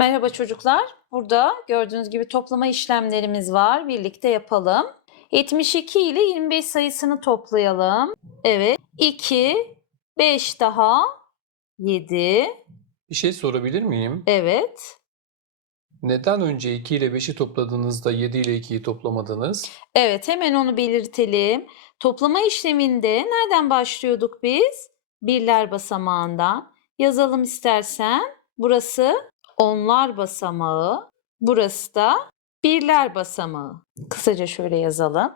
Merhaba çocuklar. Burada gördüğünüz gibi toplama işlemlerimiz var. Birlikte yapalım. 72 ile 25 sayısını toplayalım. Evet. 2, 5 daha 7. Bir şey sorabilir miyim? Evet. Neden önce 2 ile 5'i topladığınızda 7 ile 2'yi toplamadınız? Evet, hemen onu belirtelim. Toplama işleminde nereden başlıyorduk biz? Birler basamağından. Yazalım istersen. Burası onlar basamağı. Burası da birler basamağı. Kısaca şöyle yazalım.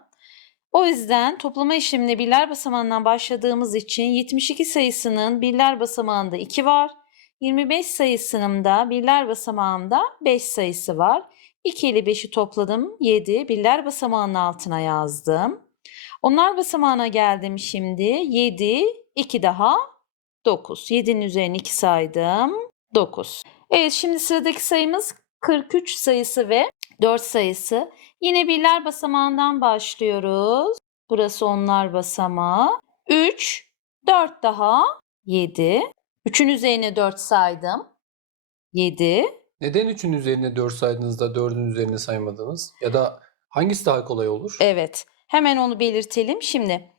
O yüzden toplama işlemine birler basamağından başladığımız için 72 sayısının birler basamağında 2 var. 25 sayısının da birler basamağında 5 sayısı var. 2 ile 5'i topladım. 7. Birler basamağının altına yazdım. Onlar basamağına geldim şimdi. 7, 2 daha 9. 7'nin üzerine 2 saydım. 9. Evet şimdi sıradaki sayımız 43 sayısı ve 4 sayısı. Yine birler basamağından başlıyoruz. Burası onlar basamağı. 3, 4 daha 7. 3'ün üzerine 4 saydım. 7. Neden 3'ün üzerine 4 saydınız da 4'ün üzerine saymadınız? Ya da hangisi daha kolay olur? Evet. Hemen onu belirtelim. Şimdi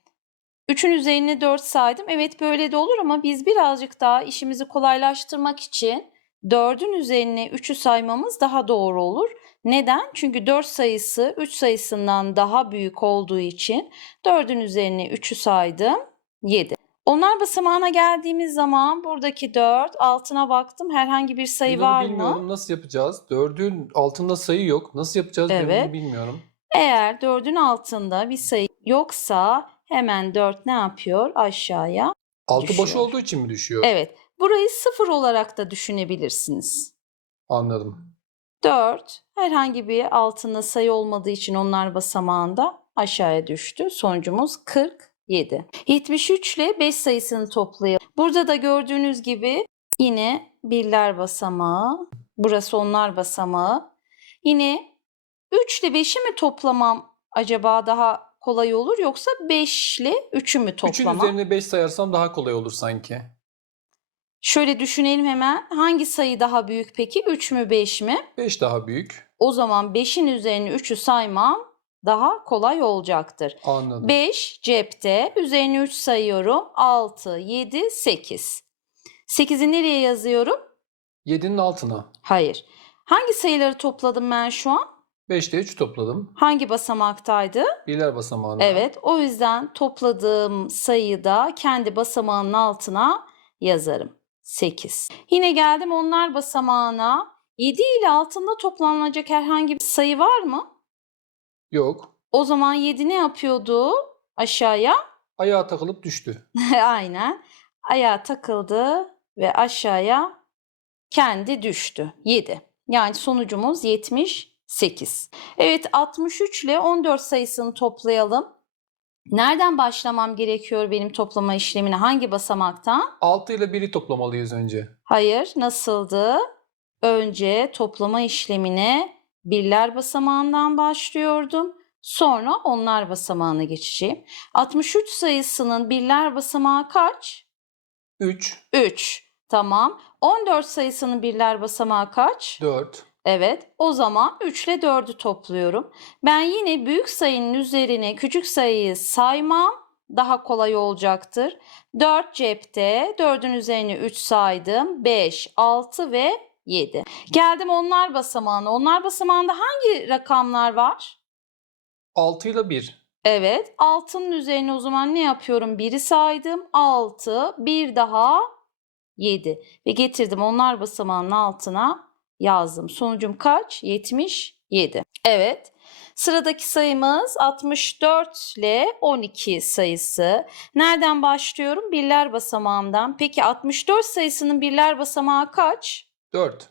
3'ün üzerine 4 saydım. Evet böyle de olur ama biz birazcık daha işimizi kolaylaştırmak için 4'ün üzerine 3'ü saymamız daha doğru olur. Neden? Çünkü 4 sayısı 3 sayısından daha büyük olduğu için 4'ün üzerine 3'ü saydım. 7. Onlar basamağına geldiğimiz zaman buradaki 4 altına baktım. Herhangi bir sayı Ben var mı? bilmiyorum. Nasıl yapacağız? 4'ün altında sayı yok. Nasıl yapacağız? Ben Evet. onu bilmiyorum. Eğer 4'ün altında bir sayı yoksa hemen 4 ne yapıyor? Aşağıya. Altı boş Düşüyor. olduğu için mi düşüyor? Evet. Burayı sıfır olarak da düşünebilirsiniz. Anladım. 4 herhangi bir altında sayı olmadığı için onlar basamağında aşağıya düştü. Sonucumuz 47. 73 ile 5 sayısını toplayalım. Burada da gördüğünüz gibi yine birler basamağı, burası onlar basamağı. Yine 3 ile 5'i mi toplamam acaba daha kolay olur yoksa 5 ile 3'ü mü 3'ün toplamam? üzerine 5 sayarsam daha kolay olur sanki. Şöyle düşünelim hemen. Hangi sayı daha büyük peki? 3 mü 5 mi? 5 daha büyük. O zaman 5'in üzerine 3'ü saymam daha kolay olacaktır. Anladım. 5 cepte. Üzerine 3 sayıyorum. 6, 7, 8. 8'i nereye yazıyorum? 7'nin altına. Hayır. Hangi sayıları topladım ben şu an? 5 ile 3 topladım. Hangi basamaktaydı? Birler basamağına. Evet. O yüzden topladığım sayıyı da kendi basamağının altına yazarım. 8. Yine geldim onlar basamağına. 7 ile altında toplanacak herhangi bir sayı var mı? Yok. O zaman 7 ne yapıyordu? Aşağıya. Ayağa takılıp düştü. Aynen. Ayağa takıldı ve aşağıya kendi düştü. 7. Yani sonucumuz 78. Evet 63 ile 14 sayısını toplayalım. Nereden başlamam gerekiyor benim toplama işlemine? Hangi basamaktan? 6 ile 1'i toplamalıyız önce. Hayır, nasıldı? Önce toplama işlemine birler basamağından başlıyordum. Sonra onlar basamağına geçeceğim. 63 sayısının birler basamağı kaç? 3, 3. Tamam. 14 sayısının birler basamağı kaç? 4, Evet. O zaman 3 ile 4'ü topluyorum. Ben yine büyük sayının üzerine küçük sayıyı saymam daha kolay olacaktır. 4 cepte. 4'ün üzerine 3 saydım. 5, 6 ve 7. Geldim onlar basamağına. Onlar basamağında hangi rakamlar var? 6 ile 1. Evet. 6'nın üzerine o zaman ne yapıyorum? 1'i saydım. 6, bir daha 7. Ve getirdim onlar basamağının altına yazdım. Sonucum kaç? 77. Evet. Sıradaki sayımız 64 ile 12 sayısı. Nereden başlıyorum? Birler basamağından. Peki 64 sayısının birler basamağı kaç? 4.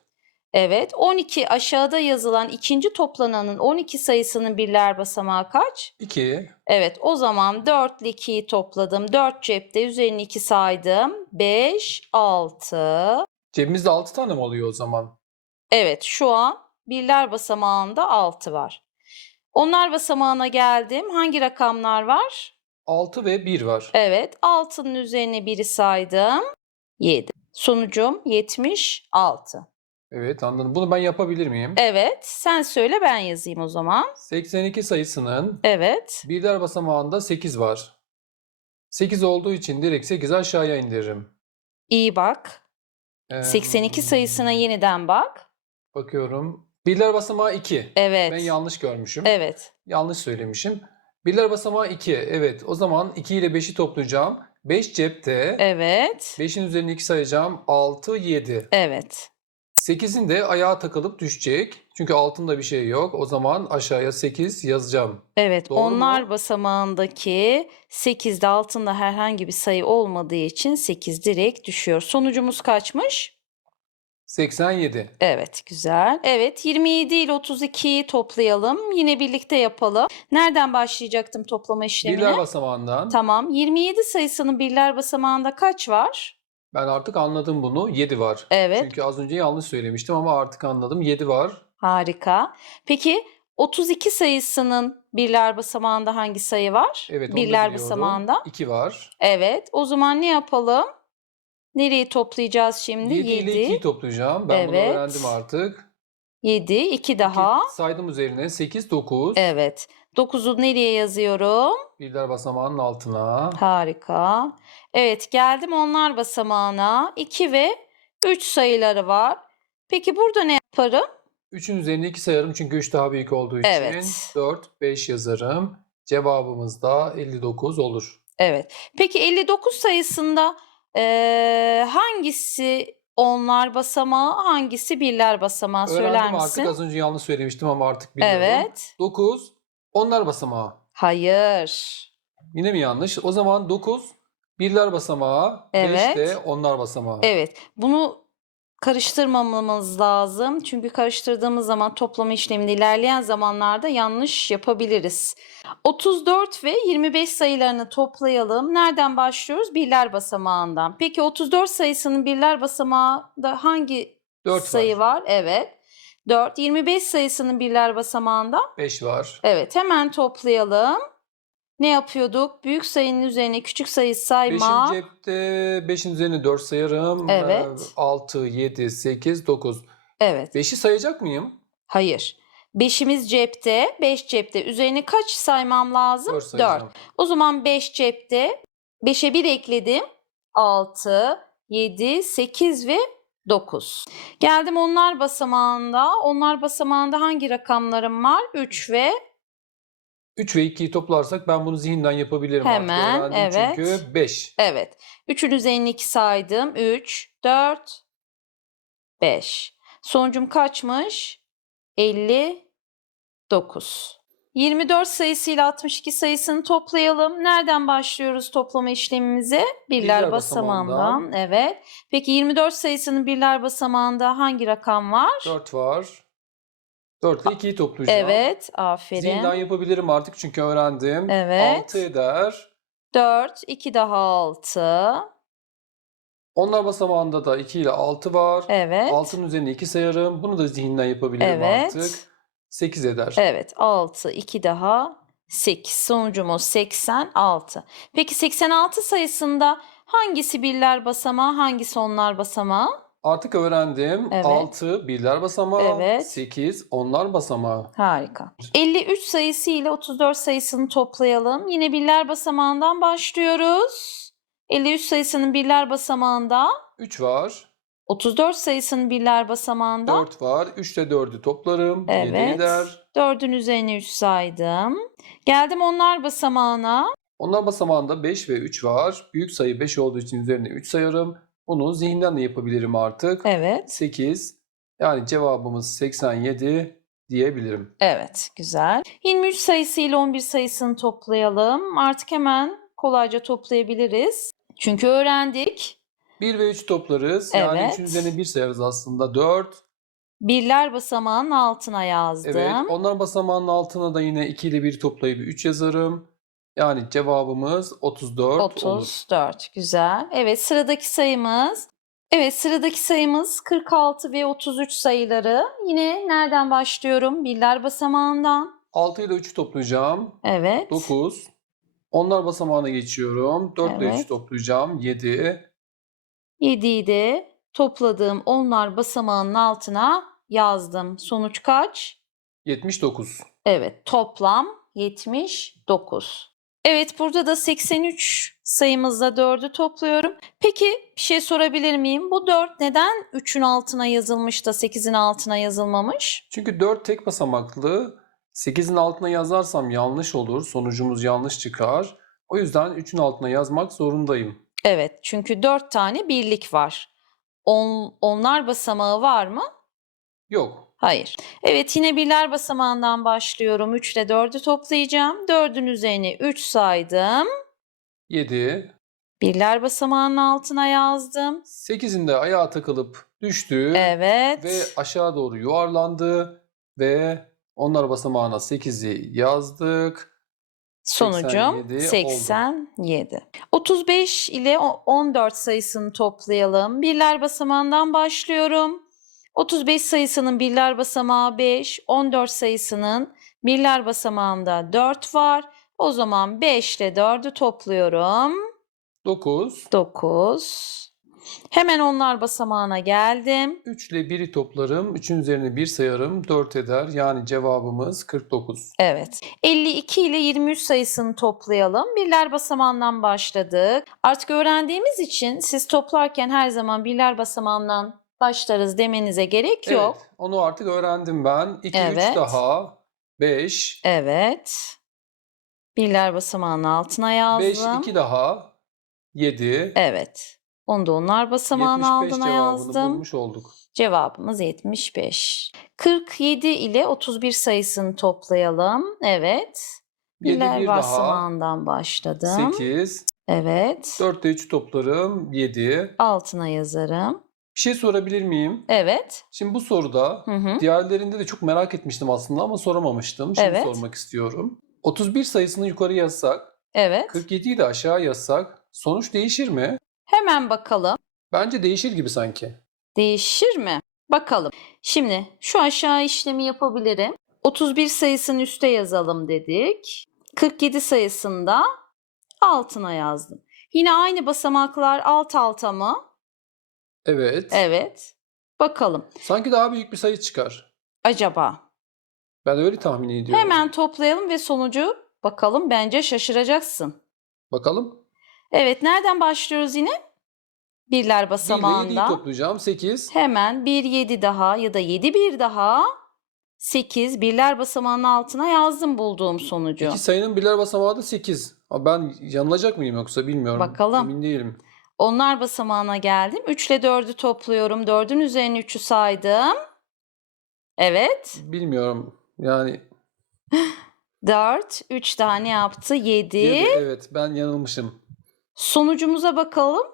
Evet. 12 aşağıda yazılan ikinci toplananın 12 sayısının birler basamağı kaç? 2, Evet o zaman 4 ile 2'yi topladım. 4 cepte üzerine 2 saydım. 5, 6. Cebimizde 6 tane mi oluyor o zaman? Evet şu an birler basamağında 6 var. Onlar basamağına geldim. Hangi rakamlar var? 6 ve 1 var. Evet 6'nın üzerine 1'i saydım. 7. Sonucum 76. Evet anladım. Bunu ben yapabilir miyim? Evet, sen söyle ben yazayım o zaman. 82 sayısının Evet. birler basamağında 8 var. 8 olduğu için direkt 8'i aşağıya indiririm. İyi bak. Ee, 82 sayısına yeniden bak. Bakıyorum. Birler basamağı 2. Evet. Ben yanlış görmüşüm. Evet. Yanlış söylemişim. Birler basamağı 2. Evet. O zaman 2 ile 5'i toplayacağım. 5 cepte. Evet. 5'in üzerine 2 sayacağım. 6, 7. Evet. 8'in de ayağa takılıp düşecek. Çünkü altında bir şey yok. O zaman aşağıya 8 yazacağım. Evet. Doğru mu? Onlar basamağındaki 8'de altında herhangi bir sayı olmadığı için 8 direkt düşüyor. Sonucumuz kaçmış? 87. Evet, güzel. Evet, 27 ile 32'yi toplayalım. Yine birlikte yapalım. Nereden başlayacaktım toplama işlemine? Birler basamağından. Tamam. 27 sayısının birler basamağında kaç var? Ben artık anladım bunu. 7 var. Evet. Çünkü az önce yanlış söylemiştim ama artık anladım. 7 var. Harika. Peki 32 sayısının birler basamağında hangi sayı var? Evet onu da birler biliyorum. basamağında. 2 var. Evet. O zaman ne yapalım? Nereyi toplayacağız şimdi? 7 ile 2'yi 7. toplayacağım. Ben bunu Evet. öğrendim artık. 7, 2 daha. İki saydım üzerine 8, 9. Evet. 9'u nereye yazıyorum? Birler basamağının altına. Harika. Evet, geldim onlar basamağına. 2 ve 3 sayıları var. Peki burada ne yaparım? 3'ün üzerine 2 sayarım çünkü 3 daha büyük olduğu için. Evet. 4, 5 yazarım. Cevabımız da 59 olur. Evet. Peki 59 sayısında eee, hangisi onlar basamağı, hangisi birler basamağı söyler Öğrendim misin? artık az önce yanlış söylemiştim ama artık biliyorum. Evet. 9, onlar basamağı. Hayır. Yine mi yanlış? O zaman 9 birler basamağı, 5 Evet. de onlar basamağı. Evet. Bunu karıştırmamamız lazım. Çünkü karıştırdığımız zaman toplama işleminde ilerleyen zamanlarda yanlış yapabiliriz. 34 ve 25 sayılarını toplayalım. Nereden başlıyoruz? Birler basamağından. Peki 34 sayısının birler basamağında hangi 4 sayı var. var? Evet. 4. 25 sayısının birler basamağında. 5 var. Evet, hemen toplayalım. Ne yapıyorduk? Büyük sayının üzerine küçük sayı sayma. 5'in cepte 5'in üzerine 4 sayarım. Evet. 6, 7, 8, 9. Evet. 5'i sayacak mıyım? Hayır. Beşimiz cepte, 5 cepte. Üzerine kaç saymam lazım? 4 4. sayacağım. O zaman 5 cepte. 5'e 1 ekledim. 6, 7, 8 ve 9. Geldim onlar basamağında. Onlar basamağında hangi rakamlarım var? 3 ve 3 ve 2'yi toplarsak ben bunu zihinden yapabilirim Hemen, artık. Öğrendim evet. çünkü 5. Evet. 3'ün üzerine 2 saydım. 3, 4, 5. Sonucum kaçmış? 59. 24 sayısıyla 62 sayısını toplayalım. Nereden başlıyoruz toplama işlemimize? Birler, Birler basamağından. basamağından. Evet. Peki 24 sayısının birler basamağında hangi rakam var? 4 var. 4 ile 2'yi toplayacağım. Evet. Aferin. Zihinden yapabilirim artık çünkü öğrendim. Evet. 6 eder. 4, 2 daha 6. Onlar basamağında da 2 ile 6 var. Evet. 6'nın üzerine 2 sayarım. Bunu da zihinden yapabilirim Evet. artık. 8 eder. Evet 6, 2 daha 8. Sonucumuz 86. Peki 86 sayısında hangisi birler basamağı, hangisi onlar basamağı? Artık öğrendim. Evet. 6 birler basamağı, Evet. 8 onlar basamağı. Harika. 53 sayısı ile 34 sayısını toplayalım. Yine birler basamağından başlıyoruz. 53 sayısının birler basamağında, 3 var, 34 sayısının birler basamağında. 4 var. 3 ile 4'ü toplarım. 7 Evet. eder. 4'ün üzerine 3 saydım. Geldim onlar basamağına. Onlar basamağında 5 ve 3 var. Büyük sayı 5 olduğu için üzerine 3 sayarım. Bunu zihinden de yapabilirim artık. Evet. 8. Yani cevabımız 87 diyebilirim. Evet, güzel. 23 sayısı ile 11 sayısını toplayalım. Artık hemen kolayca toplayabiliriz. Çünkü öğrendik. 1 ve 3 toplarız. Yani Evet. 3'ün üzerine 1 sayarız aslında. 4. Birler basamağının altına yazdım. Evet. Onlar basamağının altına da yine 2 ile 1 toplayıp 3 yazarım. Yani cevabımız 34 olur. 34. Güzel. Evet, sıradaki sayımız. Evet, sıradaki sayımız 46 ve 33 sayıları. Yine nereden başlıyorum? Birler basamağından. 6 ile 3'ü toplayacağım. Evet. 9. Onlar basamağına geçiyorum. 4 ile Evet. 3'ü toplayacağım. 7. 7'yi de topladığım onlar basamağının altına yazdım. Sonuç kaç? 79. Evet, toplam 79. Evet, burada da 83 sayımızla 4'ü topluyorum. Peki bir şey sorabilir miyim? Bu 4 neden 3'ün altına yazılmış da 8'in altına yazılmamış? Çünkü 4 tek basamaklı 8'in altına yazarsam yanlış olur. Sonucumuz yanlış çıkar. O yüzden 3'ün altına yazmak zorundayım. Evet, çünkü 4 tane birlik var. On, onlar basamağı var mı? Yok. Hayır. Evet yine birler basamağından başlıyorum. 3 ile 4'ü toplayacağım. 4'ün üzerine 3 saydım. 7. Birler basamağının altına yazdım. 8'in de ayağa takılıp düştü Evet. ve aşağı doğru yuvarlandı ve onlar basamağına 8'i yazdık. Sonucum 87 oldu. 87. 35 ile o- 14 sayısını toplayalım. Birler basamağından başlıyorum. 35 sayısının birler basamağı 5, 14 sayısının birler basamağında 4 var. O zaman 5 ile 4'ü topluyorum. 9. 9. Hemen onlar basamağına geldim. 3 ile 1'i toplarım. 3'ün üzerine 1 sayarım. 4 eder. Yani cevabımız 49. Evet. 52 ile 23 sayısını toplayalım. Birler basamağından başladık. Artık öğrendiğimiz için siz toplarken her zaman birler basamağından başlarız demenize gerek yok. Evet, onu artık öğrendim ben. 2, Evet. 3 daha. 5. Evet. Birler basamağının altına 5, yazdım. 2 daha. 7. Evet. Onu da onlar basamağının 75 altına cevabını yazdım. bulmuş olduk. Cevabımız 75. 47 ile 31 sayısını toplayalım. Evet. Yedi Birler bir daha. basamağından başladım. 8. Evet. 4 ile 3'ü toplarım. 7. Altına yazarım. Bir şey sorabilir miyim? Evet. Şimdi bu soruda Hı hı. diğerlerinde de çok merak etmiştim aslında ama soramamıştım. Şimdi Evet. sormak istiyorum. 31 sayısını yukarı yazsak, Evet. 47'yi de aşağı yazsak sonuç değişir mi? Hemen bakalım. Bence değişir gibi sanki. Değişir mi? Bakalım. Şimdi şu aşağı işlemi yapabilirim. 31 sayısını üste yazalım dedik. 47 sayısında altına yazdım. Yine aynı basamaklar alt alta mı? Evet. Evet. Bakalım. Sanki daha büyük bir sayı çıkar. Acaba? Ben öyle tahmin ediyorum. Hemen toplayalım ve sonucu bakalım. Bence şaşıracaksın. Bakalım. Evet, nereden başlıyoruz yine? Birler 1 ile 7'yi basamağından. toplayacağım. 8. Hemen 1 7 daha ya da 7 bir daha 8 birler basamağının altına yazdım bulduğum sonucu. İki sayının birler basamağı da 8. Ama ben yanılacak mıyım yoksa bilmiyorum. Bakalım. Emin değilim. Onlar basamağına geldim. 3 ile 4'ü topluyorum. 4'ün üzerine 3'ü saydım. Evet. Bilmiyorum. Yani 4. 3 daha ne yaptı? 7. 7. Evet ben yanılmışım. Sonucumuza bakalım.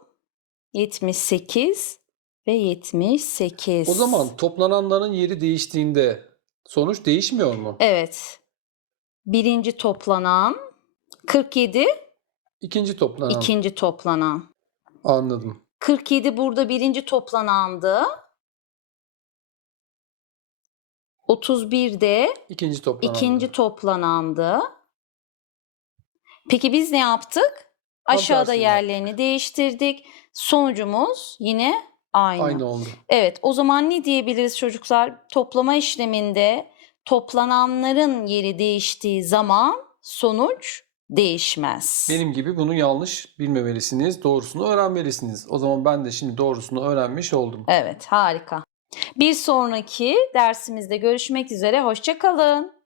78 ve 78. O zaman toplananların yeri değiştiğinde sonuç değişmiyor mu? Evet. Birinci toplanan 47, İkinci toplanan. ikinci toplanan. Anladım. 47 burada birinci toplanandı. 31 de İkinci toplanan. ikinci toplanandı. Peki biz ne yaptık? Aşağıda tersini yerlerini değiştirdik. Sonucumuz yine aynı. Aynı oldu. Evet, o zaman ne diyebiliriz çocuklar? Toplama işleminde toplananların yeri değiştiği zaman sonuç değişmez. Benim gibi bunu yanlış bilmemelisiniz. Doğrusunu öğrenmelisiniz. O zaman ben de şimdi doğrusunu öğrenmiş oldum. Evet, harika. Bir sonraki dersimizde görüşmek üzere. Hoşça kalın.